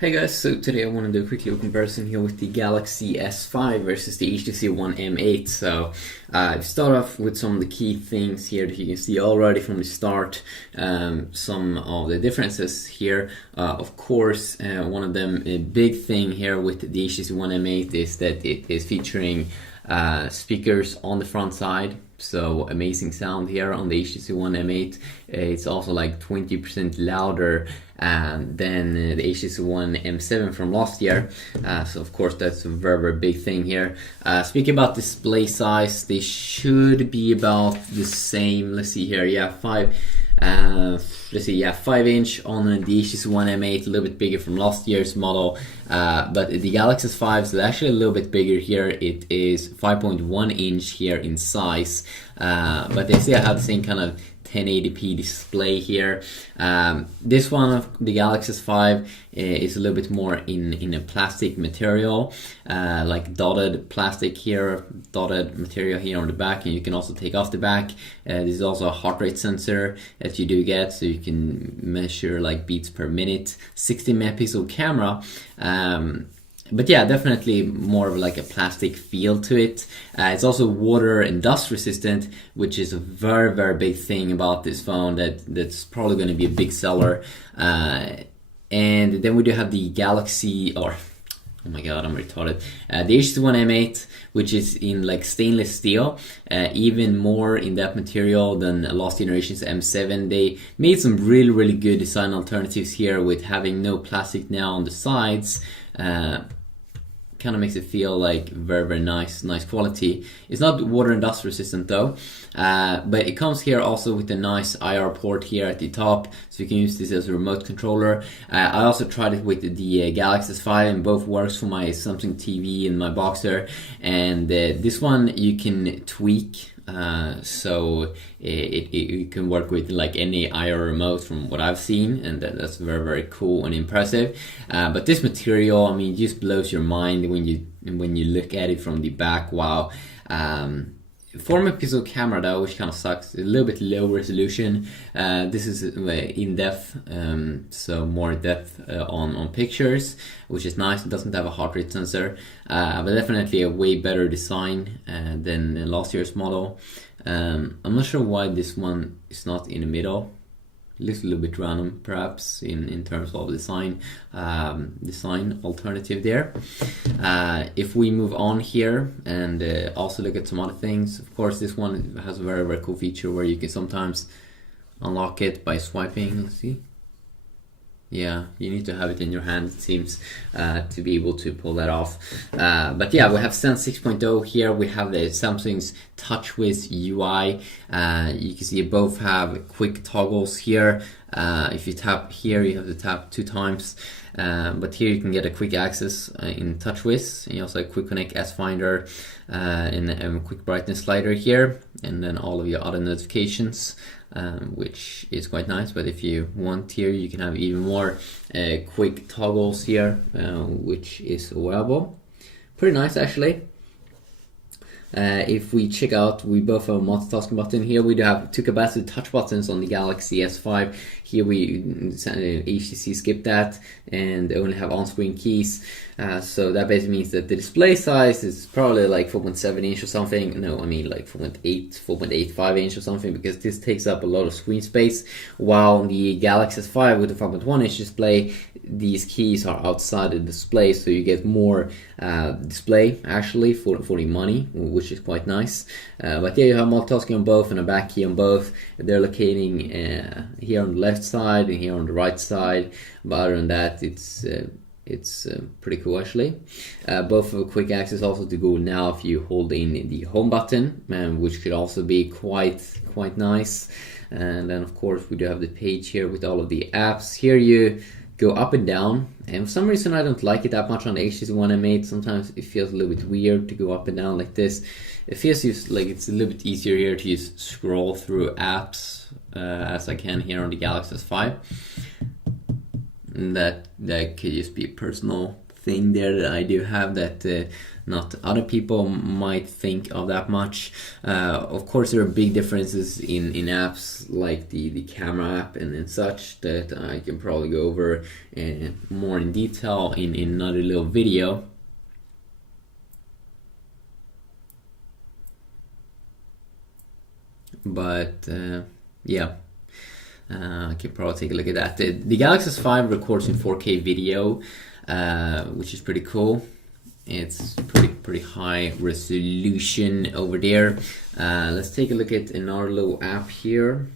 Hey guys, so today I want to do a quick little comparison here with the Galaxy S5 versus the HTC One M8. So start off with some of the key things here that you can see already from the start, some of the differences here. Of course, one of them, a big thing here with the HTC One M8 is that it is featuring speakers on the front side. So amazing sound here on the HTC One M8. It's also like 20% louder than the HTC One M7 from last year. So of course that's a very big thing here. Speaking about display size, they should be about the same. Let's see here. Yeah, 5-inch on the HTC One M8, a little bit bigger from last year's model. But the Galaxy S5 is actually a little bit bigger here. It is 5.1 inch here in size, but they still have the same kind of 1080p display here. This one of the Galaxy S5 is a little bit more in a plastic material, like dotted plastic here, dotted material here on the back, and you can also take off the back. This is also a heart rate sensor that you do get, so you can measure like beats per minute, 60 megapixel camera. But yeah, definitely more of like a plastic feel to it. It's also water and dust resistant, which is a very big thing about this phone that's probably going to be a big seller. And then we do have the Galaxy, or oh my god, I'm retarded. The HTC One M8, which is in like stainless steel, even more in that material than last generation's M7. They made some really good design alternatives here with having no plastic now on the sides. Kind of makes it feel like very nice quality. It's not water and dust resistant though, but it comes here also with a nice IR port here at the top, so you can use this as a remote controller. I also tried it with the Galaxy S5, and both works for my Samsung TV and my Boxer. And this one you can tweak. So it can work with like any IR remote from what I've seen, and that's very cool and impressive. But this material, I mean, just blows your mind when you look at it from the back. Wow. 4 megapixel camera though, which kind of sucks. A little bit low resolution. This is in depth, so more depth on pictures, which is nice. It doesn't have a heart rate sensor, but definitely a way better design than last year's model. I'm not sure why this one is not in the middle. Looks a little bit random, perhaps, in terms of design alternative there. If we move on here and also look at some other things, of course, this one has a very cool feature where you can sometimes unlock it by swiping. Let's see. Yeah, you need to have it in your hand, it seems, to be able to pull that off. But yeah, we have Sense 6.0 here. We have the Samsung's TouchWiz UI. You can see both have quick toggles here. If you tap here, you have to tap 2 times. But here you can get a quick access in TouchWiz. And you also have Quick Connect, S Finder, and a quick brightness slider here, and then all of your other notifications. Which is quite nice, but if you want here, you can have even more quick toggles here, which is available. Pretty nice actually. If we check out, we both have a multitasking button. Here we do have 2 capacitive touch buttons on the Galaxy S5. Here we HTC skipped that and only have on-screen keys. So that basically means that the display size is probably like 4.7 inch or something. No, I mean like 4.85 inch or something, because this takes up a lot of screen space. While the Galaxy S5 with the 5.1 inch display, these keys are outside the display, so you get more display actually for the money, which is quite nice. But yeah, you have multitasking on both and a back key on both. They're locating here on the left side and here on the right side, but other than that, it's pretty cool actually. Both have a quick access also to Google Now if you hold in the home button, which could also be quite nice. And then of course we do have the page here with all of the apps. Here you go up and down, and for some reason I don't like it that much on the HTC One M8. Sometimes it feels a little bit weird to go up and down like this. It feels like it's a little bit easier here to just scroll through apps as I can here on the Galaxy S5. And that could just be a personal thing there that I do have that not other people might think of that much. Of course, there are big differences in apps like the camera app and such that I can probably go over more in detail in another little video. But yeah, I can probably take a look at that. The Galaxy S5 records in 4K video, which is pretty cool. It's pretty high resolution over there. Let's take a look at another little app here,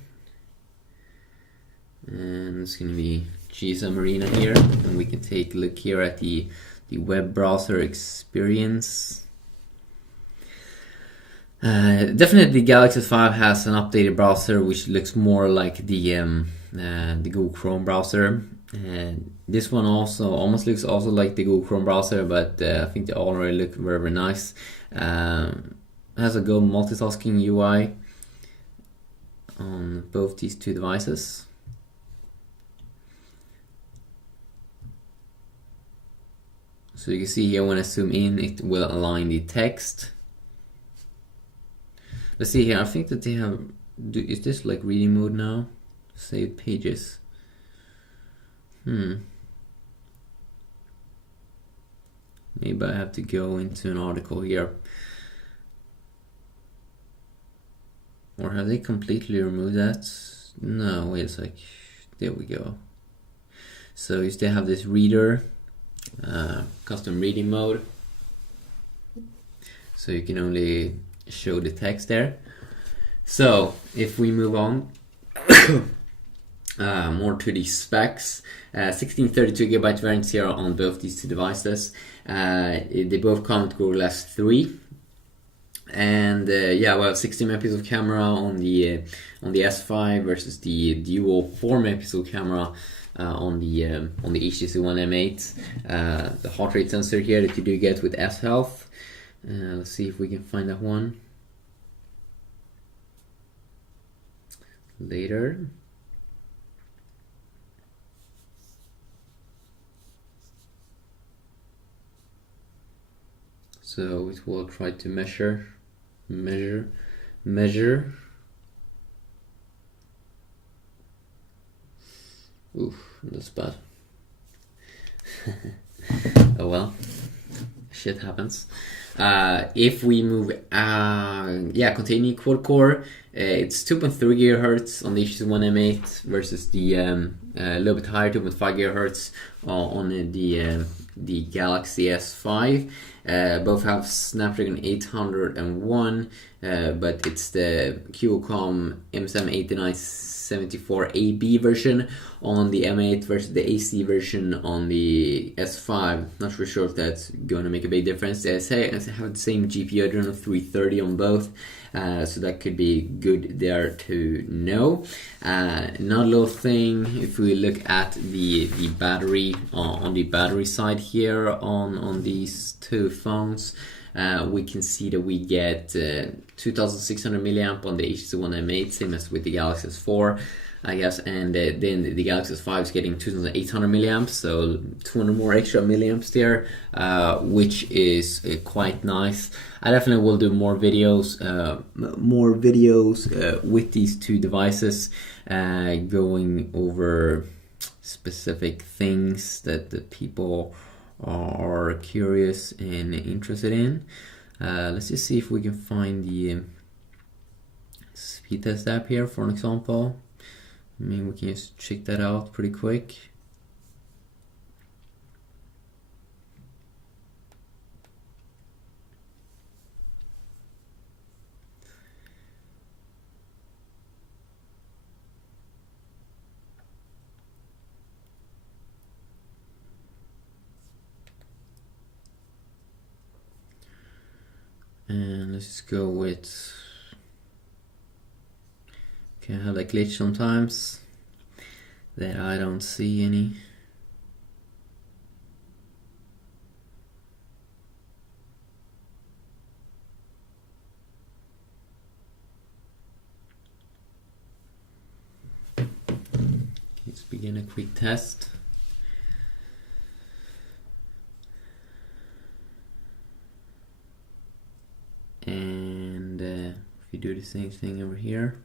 and it's gonna be GSM Arena here, and we can take a look here at the web browser experience. Definitely, the Galaxy S5 has an updated browser which looks more like the Google Chrome browser. And this one also almost looks also like the Google Chrome browser, but I think they already look very, very nice. Has a good multitasking UI on both these two devices. So you can see here when I zoom in, it will align the text. Let's see here. I think that they have. Is this like reading mode now? Saved pages. Maybe I have to go into an article here. Or have they completely removed that? No, wait a sec. There we go. So you still have this reader, custom reading mode. So you can only show the text there. So if we move on more to the specs, 1632 GB variants here on both these two devices. They both come with Google Glass 3, and yeah, well, 60 megapixel camera on the S5 versus the dual 4 megapixel camera on the HTC One M8. The heart rate sensor here that you do get with S Health. Let's see if we can find that one later. So it will try to measure. Oof, that's bad. Oh well, shit happens. If we move, continue quad core, it's 2.3 GHz on the HTC One M8 versus the a little bit higher 2.5 GHz on the Galaxy S5. Both have Snapdragon 801, but it's the Qualcomm M78974AB version on the M8 versus the AC version on the S5. Not really sure if that's going to make a big difference. They have the same GPU, Adreno 330 on both, so that could be good there to know. Another little thing, if we look at the battery on the battery side here on these two phones, we can see that we get 2600 milliamp on the HTC One M8, same as with the Galaxy S4, I guess, and then the Galaxy S5 is getting 2800 milliamps, so 200 more extra milliamps there, which is quite nice. I definitely will do more videos with these two devices, going over specific things that the people are curious and interested in. Let's just see if we can find the speed test app here, for an example. I mean, we can just check that out pretty quick. And let's just go with, can I have that glitch sometimes that I don't see any. Let's begin a quick test. do the same thing over here.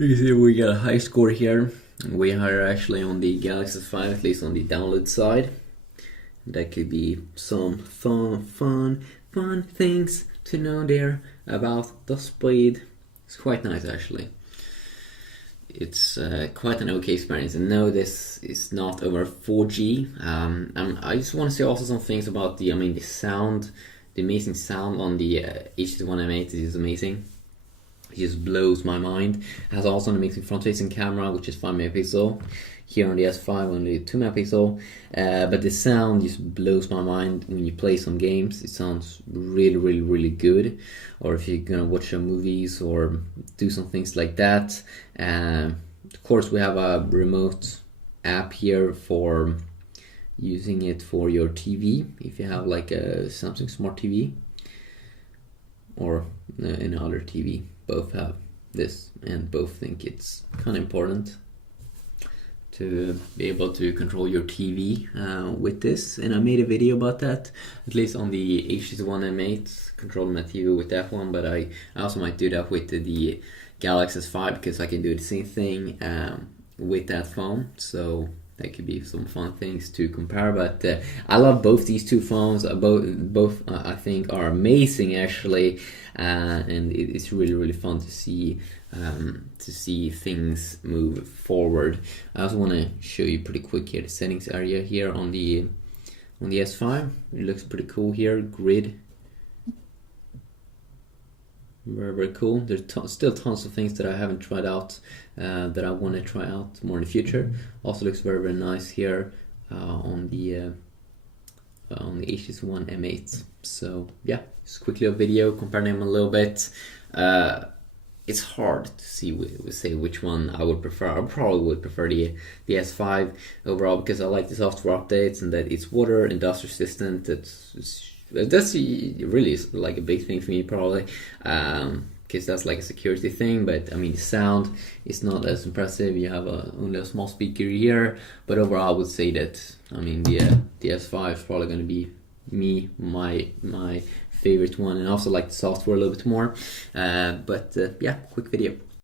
You see we got a high score here. We are actually on the Galaxy 5, at least on the download side. That could be some fun things to know there about the speed. It's quite nice actually. It's quite an okay experience. And no, this is not over 4G. I just want to say also some things about the sound, the amazing sound on the HTC One M8 is amazing. It just blows my mind. It has also an amazing front-facing camera, which is 5 megapixel. Here on the S5 only 2 megapixel. But the sound just blows my mind when you play some games. It sounds really good. Or if you're gonna watch some movies or do some things like that. Of course, we have a remote app here for using it for your TV. If you have like a Samsung Smart TV or any other TV. Both have this, and both think it's kind of important to be able to control your TV with this. And I made a video about that, at least on the HTC One M8, controlling my TV with that one. But I also might do that with the Galaxy S5 because I can do the same thing with that phone. So that could be some fun things to compare. But I love both these two phones. Both I think are amazing actually, and it's really fun to see things move forward. I also want to show you pretty quick here the settings area here on the S5. It looks pretty cool here. Grid. Very cool. There's still tons of things that I haven't tried out that I want to try out more in the future. Also looks very nice here on the HTC One M8. So yeah, just quickly a video comparing them a little bit. It's hard to say which one I would prefer. I probably would prefer the S5 overall because I like the software updates and that it's water industrial resistant. That's really like a big thing for me probably, because that's like a security thing. But the sound is not as impressive. You have only a small speaker here, but overall I would say that the S5 is probably going to be my favorite one, and I also like the software a little bit more. But yeah, quick video.